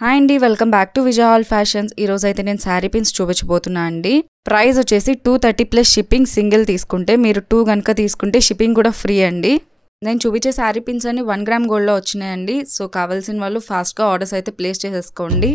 Hi అండి, welcome back to Vijay all fashions. ఈ రోజు అయితే నేను శారీ పిన్స్ చూపించబోతున్నా అండి. ప్రైస్ వచ్చేసి 230 ప్లస్ షిప్పింగ్. సింగిల్ తీసుకుంటే, మీరు 2 కనుక తీసుకుంటే షిప్పింగ్ కూడా ఫ్రీ అండి. నేను చూపించే శారీ పిన్స్ అన్ని 1 గ్రామ్ గోల్డ్లో వచ్చినాయండి. సో కావాల్సిన వాళ్ళు ఫాస్ట్గా ఆర్డర్స్ అయితే ప్లేస్ చేసేసుకోండి.